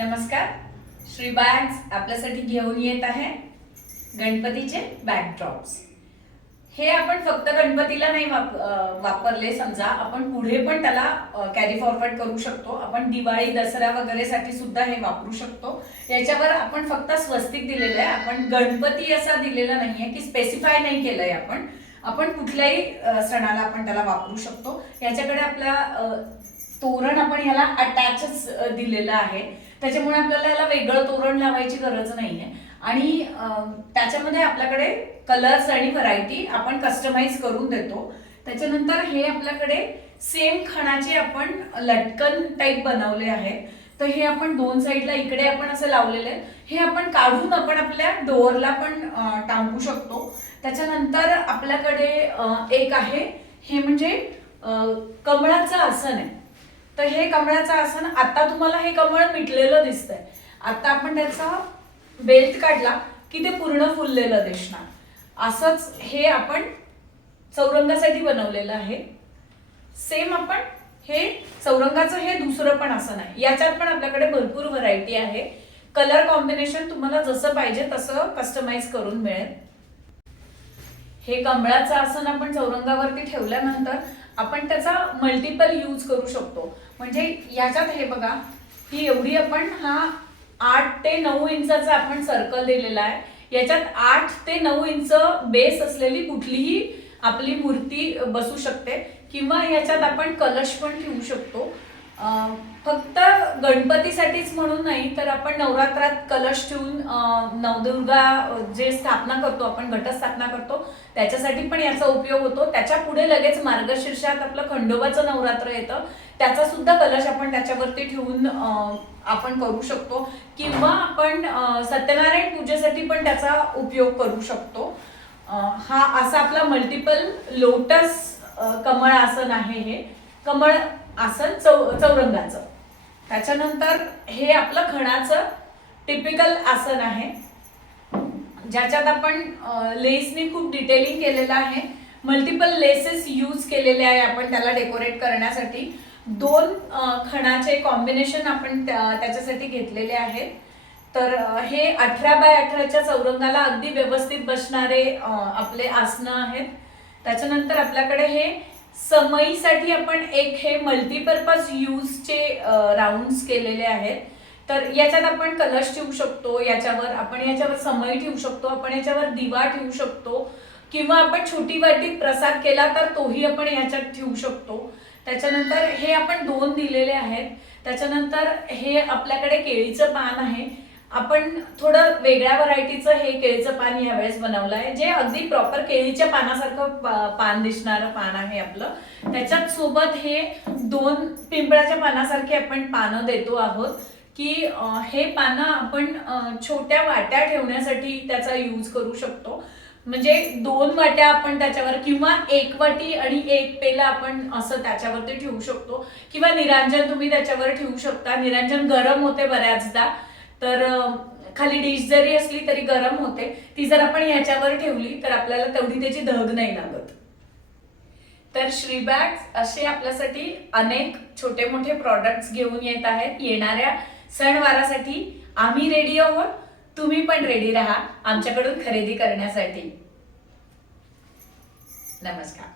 नमस्कार. श्री बॅग्स आपल्यासाठी घेऊन येत आहे गणपतीचे बॅकड्रॉप्स. हे आपण फक्त गणपतीला नाही वापरले, समजा आपण पुढे पण त्याला कॅरी फॉरवर्ड करू शकतो. आपण दिवाळी दसरा वगैरे साठी सुद्धा हे वापरू शकतो. याच्यावर आपण फक्त स्वस्तिक दिलेलं आहे, आपण गणपती असा दिलेला नाहीये की स्पेसिफाय नाही केलंय. आपण कुठल्याही सणाला आपण त्याला वापरू शकतो. याच्याकडे आपला तोरण आपण याला अटॅचच दिलेलं आहे, त्याच्यामुळे आपल्याला याला वेगळं तोरण लावायची गरज नाहीये. आणि त्याच्यामध्ये आपल्याकडे कलर्स आणि व्हरायटी आपण कस्टमाइज करून देतो. त्याच्यानंतर हे आपल्याकडे सेम खणाचे आपण लटकन टाइप बनवले आहेत. तर हे आपण दोन साईडला इकडे आपण असं लावलेले, हे आपण काढून आपण आपल्या डोअरला पण टांगू शकतो. त्याच्यानंतर आपल्याकडे एक आहे, हे म्हणजे कमळाचं आसन आहे. तर हे कमळाचं आसन, आता तुम्हाला हे कमळ मिटलेलं दिसतंय. आता आपण त्याचा बेल्ट काढला की ते पूर्ण फुललेलं दिसणार. असंच हे आपण चौरंगासाठी बनवलेलं आहे. सेम आपण हे चौरंगाचं हे दुसरं पण आसन आहे. याच्यात पण आपल्याकडे भरपूर व्हरायटी आहे. कलर कॉम्बिनेशन तुम्हाला जसं पाहिजे तसं कस्टमाइज करून मिळेल. हे कमळाचं आसन आपण चौरंगावरती ठेवल्यानंतर आपण त्याचा मल्टिपल यूज करू शकतो. म्हणजे याच्यात हे बघा, ही एवढी आपण हा 8 ते 9 इंचाचा आपण सर्कल दिलेला आहे. याच्यात 8 ते 9 इंच बेस असलेली कुठलीही आपली मूर्ती बसू शकते, किंवा याच्यात आपण कलश पण ठेवू शकतो. फक्त गणपतीसाठीच म्हणून नाही, तर आपण नवरात्रात कलश ठेवून नवदुर्गा जे स्थापना करतो, आपण घटस्थापना करतो, त्याच्यासाठी पण याचा उपयोग होतो. त्याच्या पुढे लगेच मार्गशीर्षात आपलं खंडोबाचं नवरात्र येतं, त्याचा सुद्धा कलश आपण त्याच्यावरती ठेवून आपण करू शकतो. किंवा आपण सत्यनारायण पूजेसाठी पण त्याचा उपयोग करू शकतो. हा असा आपला मल्टिपल लोटस कमळ आसन आहे. हे कमळ आसन चौरंगाचं. त्याच्यानंतर हे आपलं खणाचं टिपिकल आसन आहे, ज्याच्यात आपण लेसने खूप डिटेलिंग केलेलं आहे. मल्टिपल लेसेस यूज केलेले आहे आपण त्याला डेकोरेट करण्यासाठी. 2 खणाचे कॉम्बिनेशन आपण त्याच्यासाठी घेतलेले आहेत. तर हे 18 बाय 18च्या चौरंगाला अगदी व्यवस्थित बसणारे आपले आसनं आहेत. त्याच्यानंतर आपल्याकडे हे समईसाठी आपण एक हे मल्टीपर्पज यूजचे राऊंड्स केलेले आहेत. तर याच्यात आपण कलश ठेवू शकतो, याच्यावर समई ठेवू शकतो, आपण याच्यावर दिवा ठेवू शकतो, किंवा आपण छोटी वाटीत प्रसाद केला तर तोही आपण याच्यात ठेवू शकतो. त्याच्यानंतर हे आपण 2 दिलेले आहेत. त्याच्यानंतर हे आपल्याकडे केळीचं पान आहे. आपण थोडं वेगळ्या व्हरायटीचं हे केळीचं पान यावेळेस बनवलं आहे, जे अगदी प्रॉपर केळीच्या पानासारखं पान दिसणारं पान आहे आपलं. त्याच्यात सोबत हे 2 पिंपळाच्या पानासारखे आपण पानं देतो आहोत, की हे पानं आपण छोट्या वाट्या ठेवण्यासाठी त्याचा यूज करू शकतो. म्हणजे 2 वाट्या आपण त्याच्यावर, किंवा 1 वाटी आणि 1 पेला आपण असं त्याच्यावरती ठेवू शकतो. किंवा निरांजन तुम्ही त्याच्यावर ठेवू शकता. निरांजन गरम होते बऱ्याचदा, तर खाली डिश जरी असली तरी गरम होते. ती जर आपण याच्यावर ठेवली तर आपल्याला तेवढी त्याची धग नाही लागत. तर श्री बॅग्स असे आपल्यासाठी अनेक छोटे मोठे प्रॉडक्ट्स घेऊन येत आहेत. येणाऱ्या सणवारासाठी आम्ही रेडी आहोत, तुम्ही पण रेडी राहा आमच्याकडून खरेदी करण्यासाठी. नमस्कार.